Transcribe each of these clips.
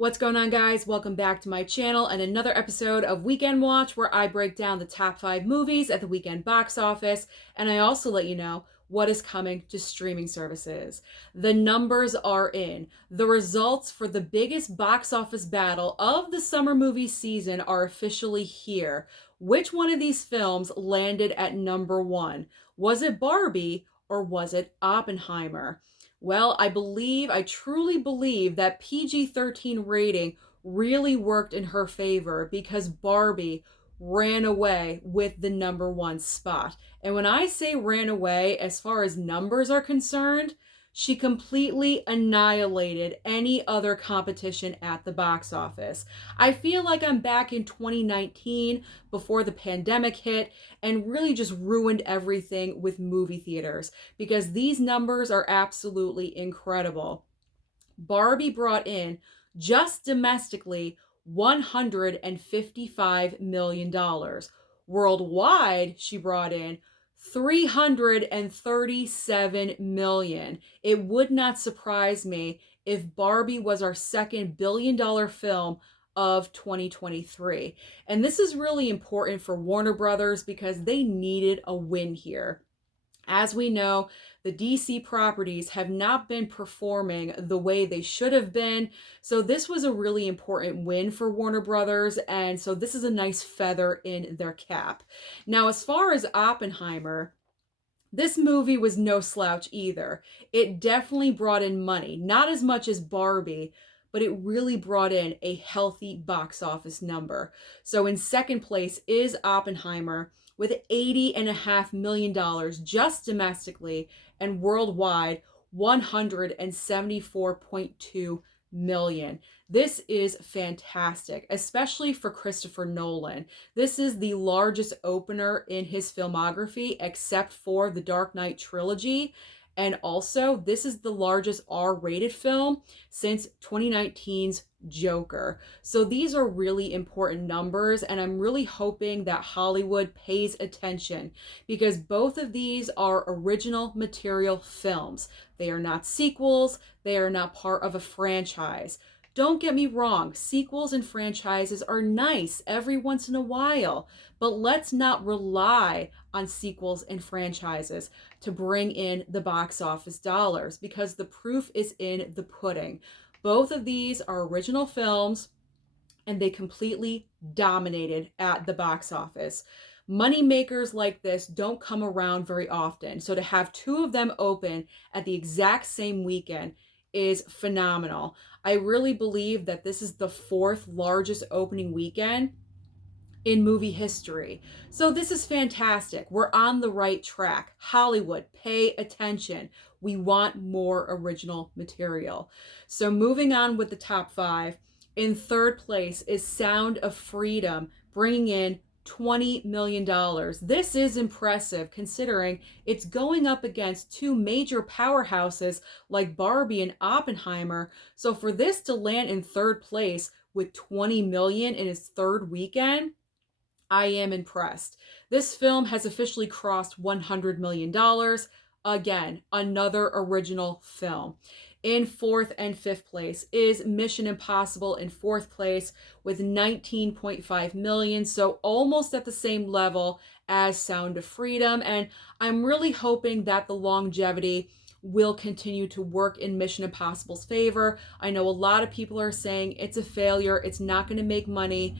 What's going on, guys? Welcome back to my channel and another episode of Weekend Watch, where I break down the top 5 movies at the weekend box office, and I also let you know what is coming to streaming services. The numbers are in. The results for the biggest box office battle of the summer movie season are officially here. Which one of these films landed at number 1? Was it Barbie or was it Oppenheimer? Well, I truly believe that PG-13 rating really worked in her favor because Barbie ran away with the number 1 spot. And when I say ran away, as far as numbers are concerned, she completely annihilated any other competition at the box office. I feel like I'm back in 2019 before the pandemic hit and really just ruined everything with movie theaters because these numbers are absolutely incredible. Barbie brought in, just domestically, $155 million. Worldwide, she brought in $337 million. It would not surprise me if Barbie was our second billion-dollar film of 2023. And this is really important for Warner Brothers because they needed a win here. As we know, the DC properties have not been performing the way they should have been. So this was a really important win for Warner Brothers. And so this is a nice feather in their cap. Now, as far as Oppenheimer, this movie was no slouch either. It definitely brought in money, not as much as Barbie, but it really brought in a healthy box office number. So in second place is Oppenheimer with $80.5 million just domestically, and worldwide $174.2 million. This is fantastic, especially for Christopher Nolan. This is the largest opener in his filmography except for the Dark Knight trilogy. And also, this is the largest R-rated film since 2019's Joker. So these are really important numbers, and I'm really hoping that Hollywood pays attention because both of these are original material films. They are not sequels. They are not part of a franchise. Don't get me wrong, sequels and franchises are nice every once in a while, but let's not rely on sequels and franchises to bring in the box office dollars because the proof is in the pudding. Both of these are original films and they completely dominated at the box office. Money makers like this don't come around very often. So to have two of them open at the exact same weekend is phenomenal. I really believe that this is the fourth largest opening weekend in movie history. So this is fantastic. We're on the right track. Hollywood, pay attention. We want more original material. So moving on with the top 5. In third place is Sound of Freedom, bringing in $20 million. This is impressive considering it's going up against two major powerhouses like Barbie and Oppenheimer. So for this to land in third place with $20 million in its third weekend, I am impressed. This film has officially crossed $100 million. Again, another original film. In fourth and fifth place is Mission Impossible in fourth place with 19.5 million. So almost at the same level as Sound of Freedom. And I'm really hoping that the longevity will continue to work in Mission Impossible's favor. I know a lot of people are saying it's a failure. It's not going to make money.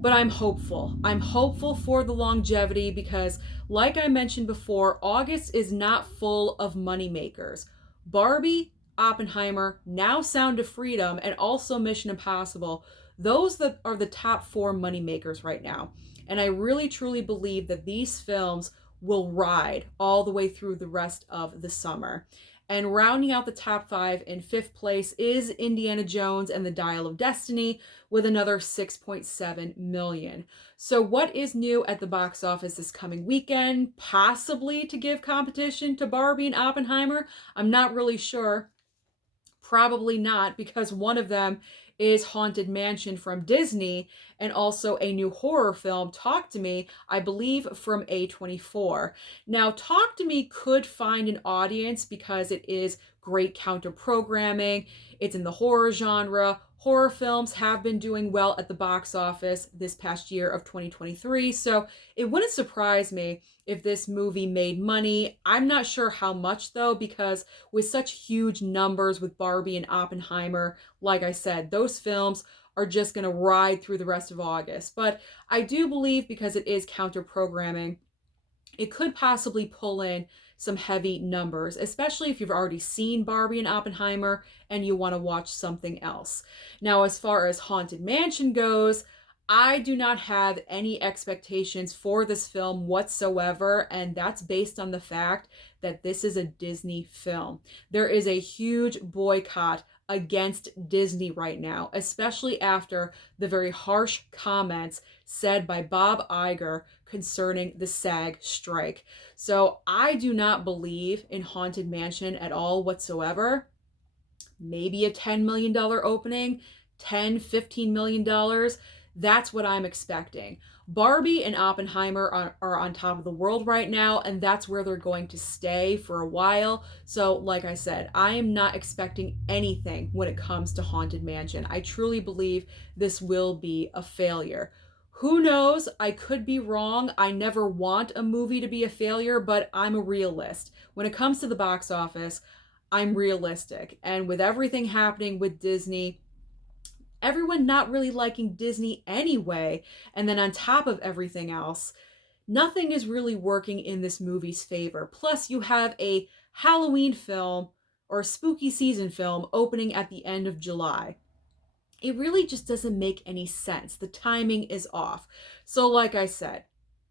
But I'm hopeful. I'm hopeful for the longevity because, like I mentioned before, August is not full of moneymakers. Barbie, Oppenheimer, now Sound of Freedom, and also Mission Impossible, those that are the top 4 moneymakers right now. And I really truly believe that these films will ride all the way through the rest of the summer. And rounding out the top 5 in fifth place is Indiana Jones and the Dial of Destiny with another 6.7 million. So what is new at the box office this coming weekend? Possibly to give competition to Barbie and Oppenheimer? I'm not really sure. Probably not, because one of them is Haunted Mansion from Disney and also a new horror film, Talk to Me, I believe from A24. Now, Talk to Me could find an audience because it is great counter programming. It's in the horror genre. Horror films have been doing well at the box office this past year of 2023. So it wouldn't surprise me if this movie made money. I'm not sure how much though, because with such huge numbers with Barbie and Oppenheimer, like I said, those films are just going to ride through the rest of August. But I do believe, because it is counter programming, it could possibly pull in some heavy numbers, especially if you've already seen Barbie and Oppenheimer and you want to watch something else. Now, as far as Haunted Mansion goes, I do not have any expectations for this film whatsoever, and that's based on the fact that this is a Disney film. There is a huge boycott against Disney right now, especially after the very harsh comments said by Bob Iger concerning the SAG strike. So I do not believe in Haunted Mansion at all whatsoever. Maybe a $10 million opening, $10, $15 million. That's what I'm expecting. Barbie and Oppenheimer are on top of the world right now, and that's where they're going to stay for a while. So, like I said, I am not expecting anything when it comes to Haunted Mansion. I truly believe this will be a failure. Who knows? I could be wrong. I never want a movie to be a failure, but I'm a realist. When it comes to the box office, I'm realistic. And with everything happening with Disney, everyone not really liking Disney anyway, and then on top of everything else, nothing is really working in this movie's favor. Plus, you have a Halloween film or a spooky season film opening at the end of July. It really just doesn't make any sense. The timing is off. So, like I said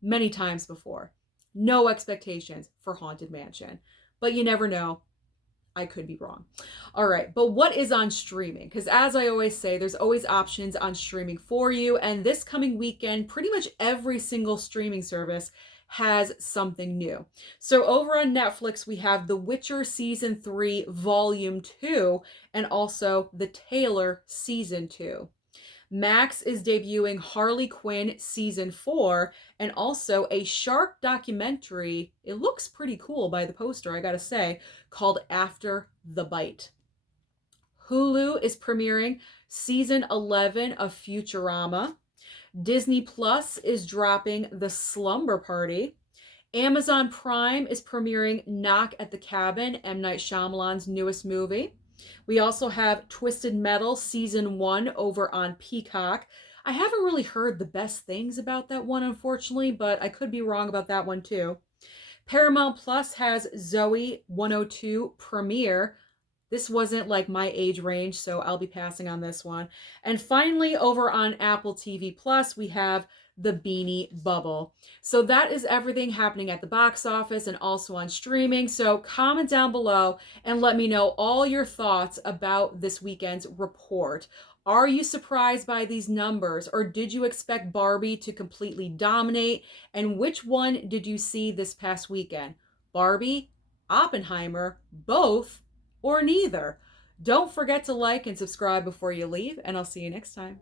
many times before, no expectations for Haunted Mansion. But you never know. I could be wrong. All right, but what is on streaming? Because as I always say, there's always options on streaming for you. And this coming weekend, pretty much every single streaming service has something new. So over on Netflix, we have The Witcher Season 3 Volume 2 and also The Taylor Season 2. Max is debuting Harley Quinn Season 4 and also a shark documentary. It looks pretty cool by the poster, I gotta say, called After the Bite. Hulu is premiering Season 11 of Futurama. Disney Plus is dropping The Slumber Party. Amazon Prime is premiering Knock at the Cabin, M. Night Shyamalan's newest movie. We also have Twisted Metal Season 1 over on Peacock. I haven't really heard the best things about that one, unfortunately, but I could be wrong about that one too. Paramount Plus has Zoe 102 premiere. This wasn't like my age range, so I'll be passing on this one. And finally, over on Apple TV Plus, we have The Beanie Bubble. So that is everything happening at the box office and also on streaming. So comment down below and let me know all your thoughts about this weekend's report. Are you surprised by these numbers, or did you expect Barbie to completely dominate? And which one did you see this past weekend? Barbie, Oppenheimer, both, or neither? Don't forget to like and subscribe before you leave, and I'll see you next time.